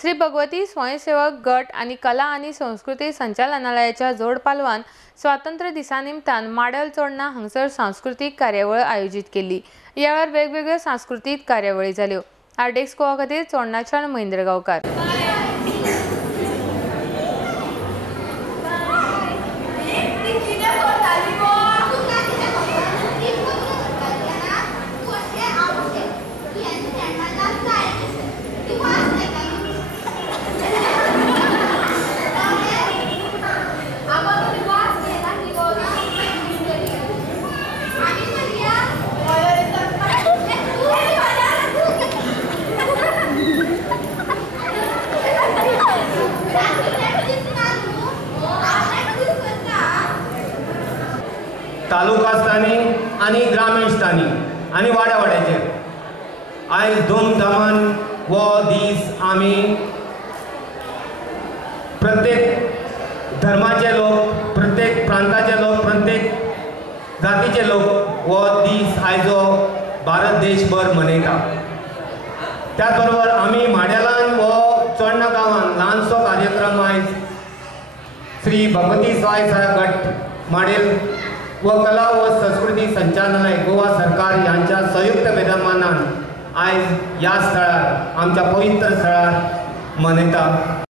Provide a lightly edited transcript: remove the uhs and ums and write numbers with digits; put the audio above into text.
श्री भगवती स्वयंसेवक गट आणि कला आणि संस्कृती संचालनालयाच्या जोड पालवान स्वातंत्र्य दिसानिमतान माडल चोडणा हांगसर सांस्कृतिक कार्यावळ आयोजित केली। यावेळार वेगवेगळ्यो सांस्कृतिक कार्यावळी जाल्यो। आरडेक्स गोवा खातीर चोडणाच्यान महेंद्र गांवकार। तालुका स्थानी आणि ग्रामीण स्थानी आणि वाड्यावाड्याचे आयज धूमधामान वो दीस आमी प्रत्येक धर्माचे लोक, प्रत्येक प्रांताचे लोक, प्रत्येक जातीचे लोक वो दीस आयजो भारत देशभर मनयता। त्याच बरोबर आमी माडेलान वो चोडणा गांवान ल्हानसो कार्यक्रम आयज श्री भगवती स्वयंसेवक गट माडेल व कला व संस्कृती संचालनालय गोवा सरकार यांच्या संयुक्त विद्यमानान आयज या स्थळार आमच्या पवित्र स्थळार मनयता।